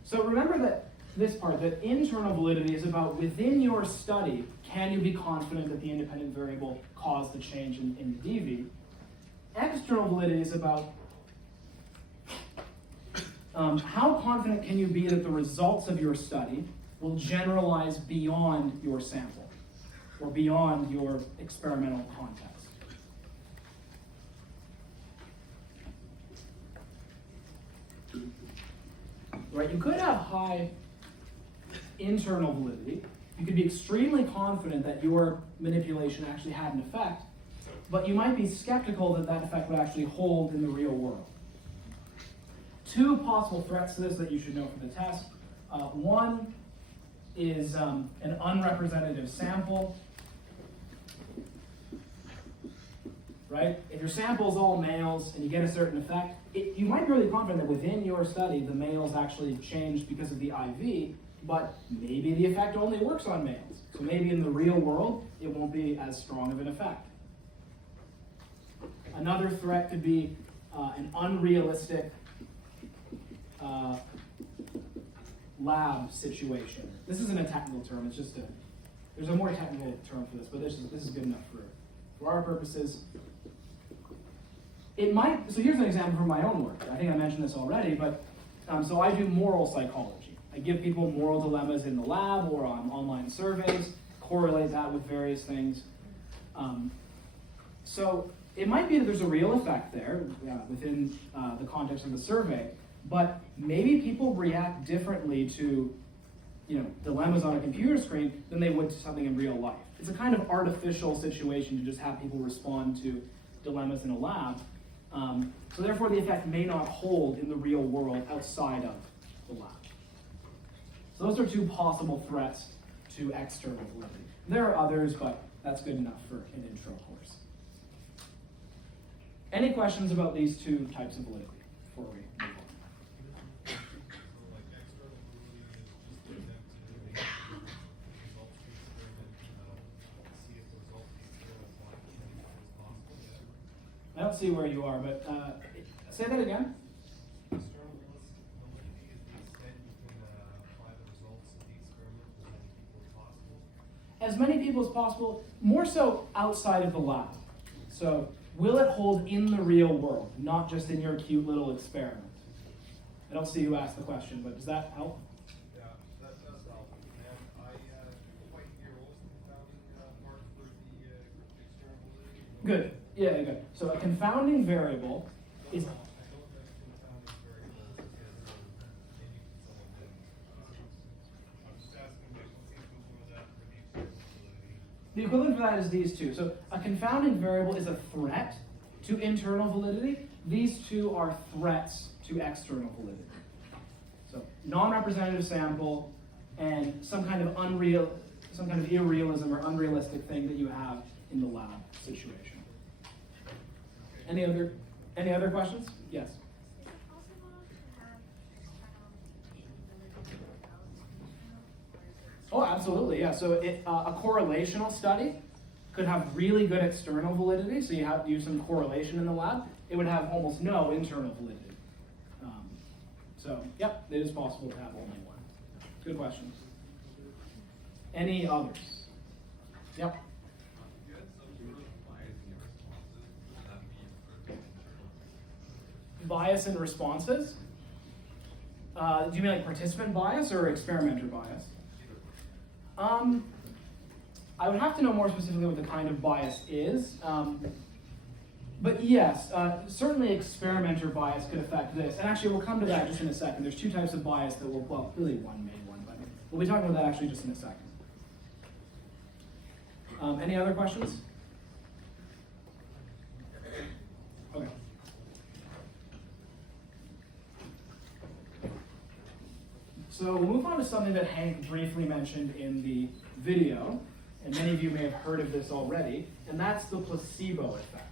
So remember that this part, that internal validity is about within your study, can you be confident that the independent variable caused the change in the DV? External validity is about how confident can you be that the results of your study will generalize beyond your sample or beyond your experimental context. Right? You could have high internal validity. You could be extremely confident that your manipulation actually had an effect, but you might be skeptical that that effect would actually hold in the real world. Two possible threats to this that you should know from the test. One is an unrepresentative sample. Right? If your sample is all males and you get a certain effect, you might be really confident that within your study the males actually changed because of the IV, but maybe the effect only works on males. So maybe in the real world it won't be as strong of an effect. Another threat could be an unrealistic lab situation. This isn't a technical term, it's just there's a more technical term for this, but this is good enough for our purposes. So here's an example from my own work. I think I mentioned this already, but so I do moral psychology. I give people moral dilemmas in the lab or on online surveys, correlate that with various things. So it might be that there's a real effect there within the context of the survey, but maybe people react differently to dilemmas on a computer screen than they would to something in real life. It's a kind of artificial situation to just have people respond to dilemmas in a lab. So therefore the effect may not hold in the real world outside of the lab. So those are two possible threats to external validity. There are others, but that's good enough for an intro course. Any questions about these two types of validity before we move on? let's see where you are, but say that again. External validity is the extent you can apply the results of the experiment to as many people as possible. As many people as possible, more so outside of the lab. So, will it hold in the real world, not just in your cute little experiment? I don't see who asked the question, but does that help? Yeah, that does help. And I quite hear what was the confounding part for the external validity. Good. Yeah, good. So a confounding variable is. I don't know confounding variables because maybe someone did. I'm just asking what's the equivalent of that for the external validity. The equivalent for that is these two. So a confounding variable is a threat to internal validity. These two are threats to external validity. So non-representative sample and some kind of irrealism or unrealistic thing that you have in the lab situation. Any other questions? Yes. Is it possible to have external validity without internal, or is it? Oh, absolutely, yeah. So a correlational study could have really good external validity, so you have to use some correlation in the lab. It would have almost no internal validity. So, yep, it is possible to have only one. Good question. Any others? Yep. You had some sort of bias in your responses. Would that be for internal? Bias in responses? Do you mean like participant bias or experimenter bias? I would have to know more specifically what the kind of bias is. But yes, certainly experimenter bias could affect this. And actually, we'll come to that just in a second. There's two types of bias that well, really one main one, but we'll be talking about that actually just in a second. Any other questions? Okay. So we'll move on to something that Hank briefly mentioned in the video, and many of you may have heard of this already, and that's the placebo effect.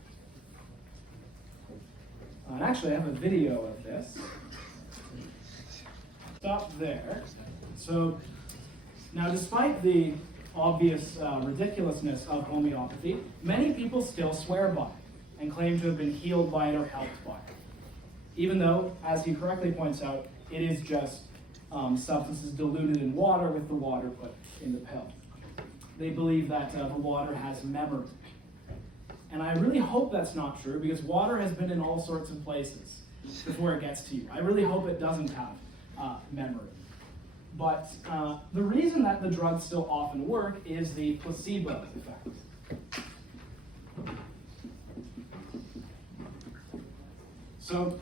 And actually, I have a video of this. Stop there. So, now despite the obvious ridiculousness of homeopathy, many people still swear by it and claim to have been healed by it or helped by it. Even though, as he correctly points out, it is just substances diluted in water with the water put in the pill. They believe that the water has memory. And I really hope that's not true, because water has been in all sorts of places before it gets to you. I really hope it doesn't have memory. But the reason that the drugs still often work is the placebo effect. So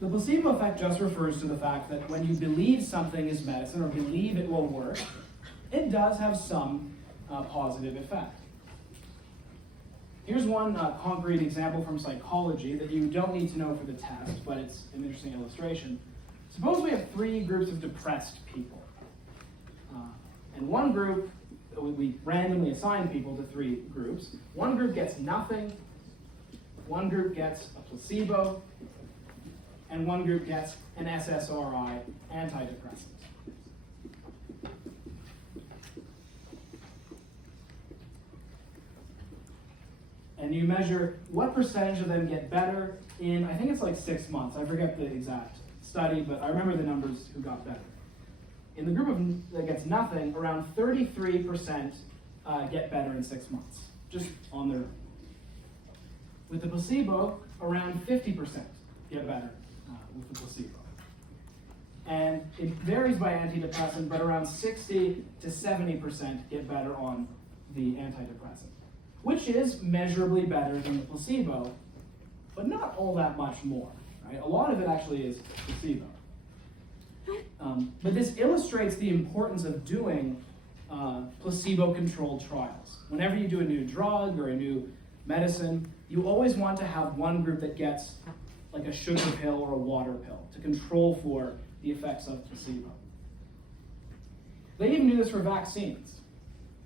the placebo effect just refers to the fact that when you believe something is medicine or believe it will work, it does have some positive effect. Here's one concrete example from psychology that you don't need to know for the test, but it's an interesting illustration. Suppose we have three groups of depressed people. And one group, we randomly assign people to three groups. One group gets nothing, one group gets a placebo, and one group gets an SSRI antidepressant. And you measure what percentage of them get better in, I think it's like 6 months. I forget the exact study, but I remember the numbers who got better. In the group that gets nothing, around 33% get better in 6 months, just on their own. With the placebo, around 50% get better with the placebo. And it varies by antidepressant, but around 60 to 70% get better on the antidepressant, which is measurably better than the placebo, but not all that much more. Right? A lot of it actually is placebo. But this illustrates the importance of doing placebo-controlled trials. Whenever you do a new drug or a new medicine, you always want to have one group that gets like a sugar pill or a water pill to control for the effects of placebo. They even do this for vaccines,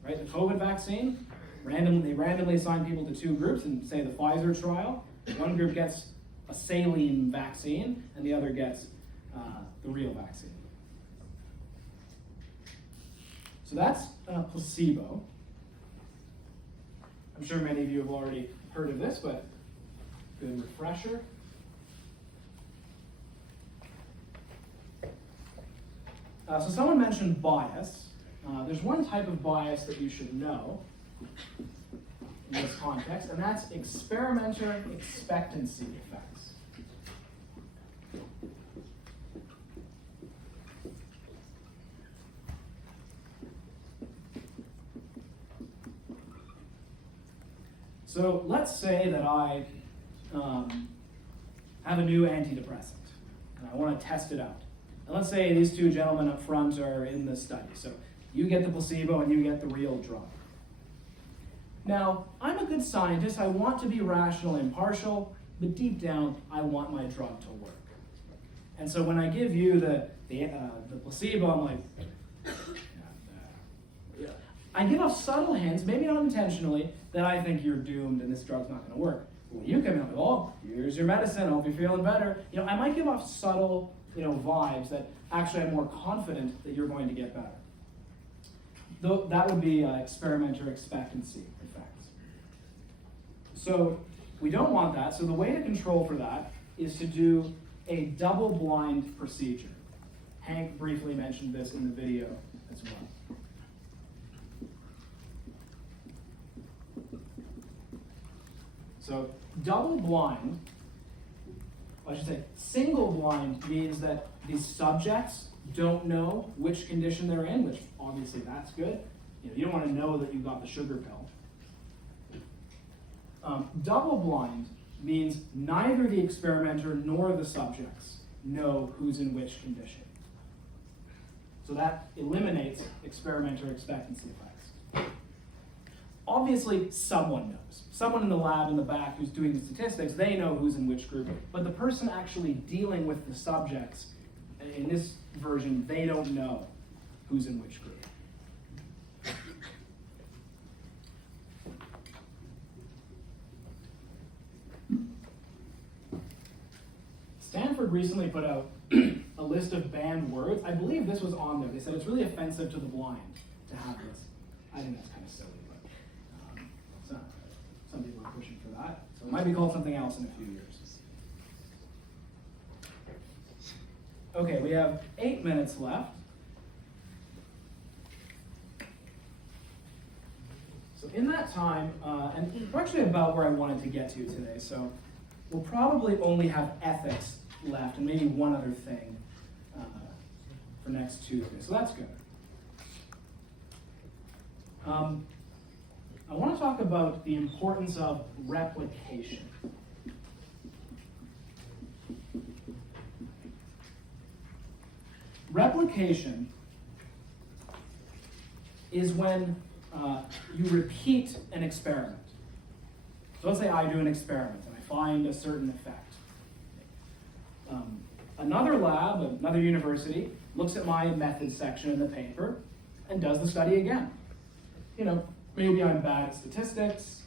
right? The COVID vaccine, they randomly assign people to two groups in, say, the Pfizer trial. One group gets a saline vaccine, and the other gets the real vaccine. So that's placebo. I'm sure many of you have already heard of this, but Good refresher. So someone mentioned bias. There's one type of bias that you should know in this context, and that's experimenter expectancy effects. So let's say that I have a new antidepressant, and I want to test it out. And let's say these two gentlemen up front are in the study. So you get the placebo and you get the real drug. Now, I'm a good scientist. I want to be rational and impartial, but deep down, I want my drug to work. And so when I give you the placebo, I'm like, I give off subtle hints, maybe not intentionally, that I think you're doomed and this drug's not going to work. When you come in with, oh, here's your medicine, hope you're feeling better. I might give off subtle, vibes that actually I'm more confident that you're going to get better. Though that would be experimenter expectancy effects. So we don't want that. So the way to control for that is to do a double-blind procedure. Hank briefly mentioned this in the video as well. So double-blind, I should say single-blind, means that these subjects don't know which condition they're in, which obviously that's good. You don't want to know that you got the sugar pill. Double-blind means neither the experimenter nor the subjects know who's in which condition. So that eliminates experimenter expectancy effects. Obviously, someone knows. Someone in the lab in the back who's doing the statistics, they know who's in which group. But the person actually dealing with the subjects, in this version, they don't know who's in which group. Stanford recently put out a list of banned words. I believe this was on there. They said it's really offensive to the blind to have this. I think that's kind of silly, but some people are pushing for that. So it might be called something else in a few years. Okay, we have 8 minutes left. So in that time, and we're actually about where I wanted to get to today, so we'll probably only have ethics left and maybe one other thing for next Tuesday, so that's good. I want to talk about the importance of replication. Replication is when you repeat an experiment. So let's say I do an experiment and I find a certain effect. Another lab, another university, looks at my methods section in the paper and does the study again. Maybe I'm bad at statistics.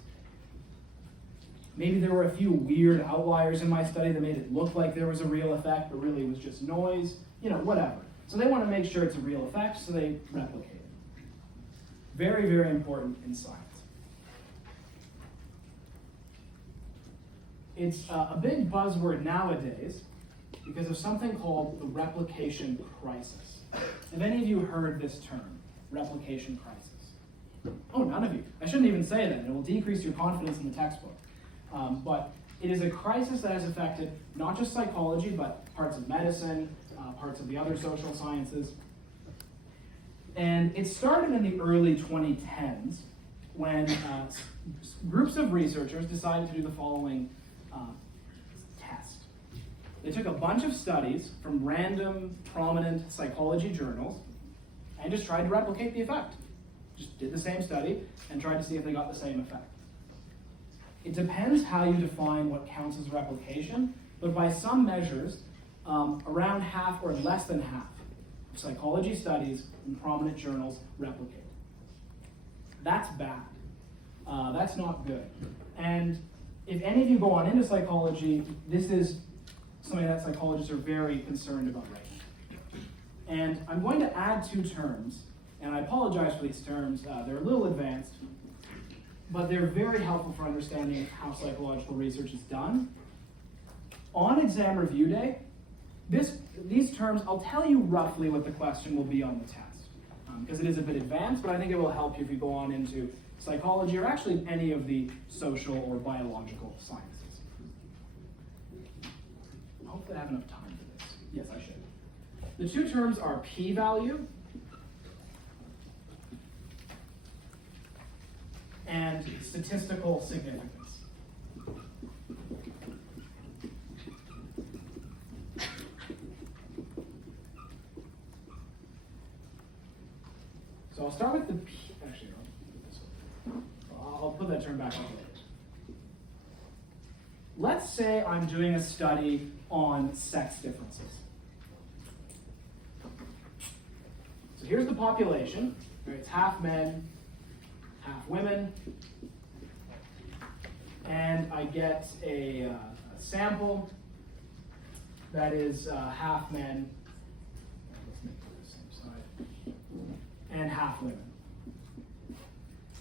Maybe there were a few weird outliers in my study that made it look like there was a real effect, but really it was just noise, whatever. So they want to make sure it's a real effect, so they replicate it. Very, very important in science. It's a big buzzword nowadays because of something called the replication crisis. Have any of you heard this term, replication crisis? Oh, none of you. I shouldn't even say that. It will decrease your confidence in the textbook. But it is a crisis that has affected not just psychology, but parts of medicine, parts of the other social sciences. And it started in the early 2010s when groups of researchers decided to do the following test. They took a bunch of studies from random prominent psychology journals and just tried to replicate the effect. Just did the same study and tried to see if they got the same effect. It depends how you define what counts as replication, but by some measures, around half or less than half of psychology studies in prominent journals replicate. That's bad. That's not good. And if any of you go on into psychology, this is something that psychologists are very concerned about right now. And I'm going to add 2 terms, and I apologize for these terms. They're a little advanced. but they're very helpful for understanding how psychological research is done. On exam review day, these terms, I'll tell you roughly what the question will be on the test, because it is a bit advanced, but I think it will help you if you go on into psychology or actually any of the social or biological sciences. Hopefully I have enough time for this. Yes, I should. The two terms are p-value and statistical significance. So I'll start with the p. Actually, I'll put that term back up later. Let's say I'm doing a study on sex differences. So here's the population. It's half men, half women, and I get a sample that is half men. Let's make it the same side. And half women.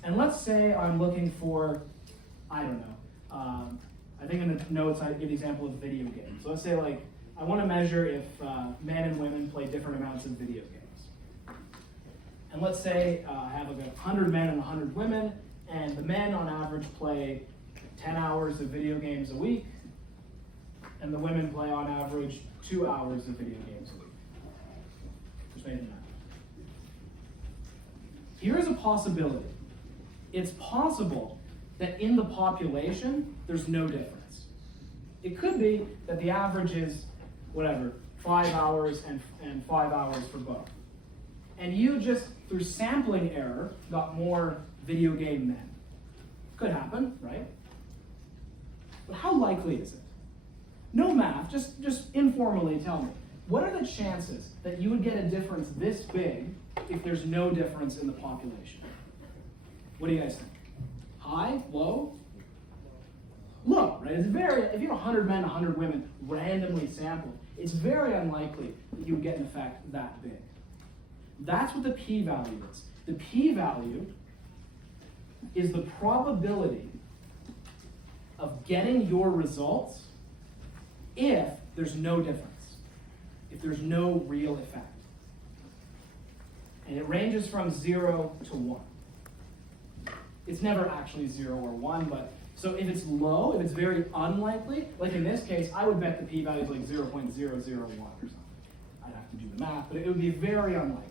And let's say I'm looking for, I don't know, I think in the notes I give the example of video games. So let's say like, I want to measure if men and women play different amounts of video games. And let's say I have like 100 men and 100 women, and the men on average play 10 hours of video games a week, and the women play on average 2 hours of video games a week. Just making that. Here is a possibility. It's possible that in the population, there's no difference. It could be that the average is, whatever, 5 hours and 5 hours for both. And you just, through sampling error, got more video game men. Could happen, right? But how likely is it? No math, just informally tell me. What are the chances that you would get a difference this big if there's no difference in the population? What do you guys think? High? Low? Low, right? It's very, if you have 100 men, 100 women randomly sampled, it's very unlikely that you would get an effect that big. That's what the p-value is. The p-value is the probability of getting your results if there's no difference, if there's no real effect. And it ranges from 0 to 1. It's never actually 0 or 1, but so if it's low, if it's very unlikely, like in this case, I would bet the p-value is like 0.001 or something. I'd have to do the math, but it would be very unlikely.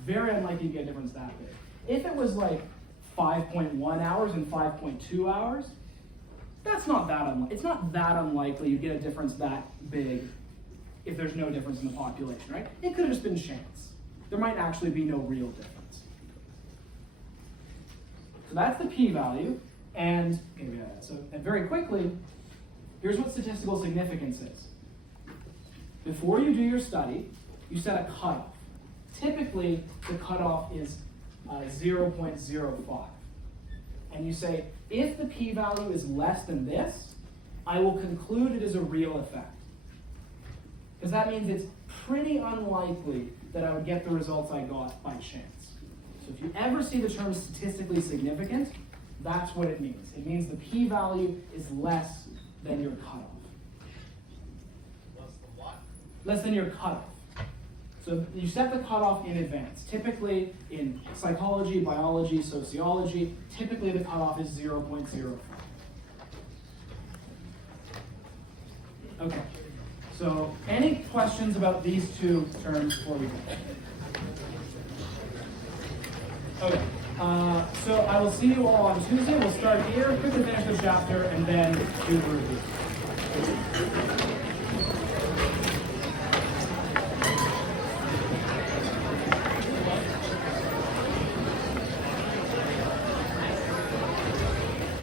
Very unlikely to get a difference that big. If it was like 5.1 hours and 5.2 hours, that's not that unlikely. It's not that unlikely you get a difference that big if there's no difference in the population, right? It could have just been chance. There might actually be no real difference. So that's the p-value, and very quickly, here's what statistical significance is. Before you do your study, you set a cutoff. Typically, the cutoff is 0.05. And you say, if the p-value is less than this, I will conclude it is a real effect. Because that means it's pretty unlikely that I would get the results I got by chance. So if you ever see the term statistically significant, that's what it means. It means the p-value is less than your cutoff. Less than what? Less than your cutoff. So you set the cutoff in advance. Typically in psychology, biology, sociology, typically the cutoff is 0.05. Okay, so any questions about these two terms before we go? Okay, so I will see you all on Tuesday. We'll start here, quickly finish the chapter, and then do the review.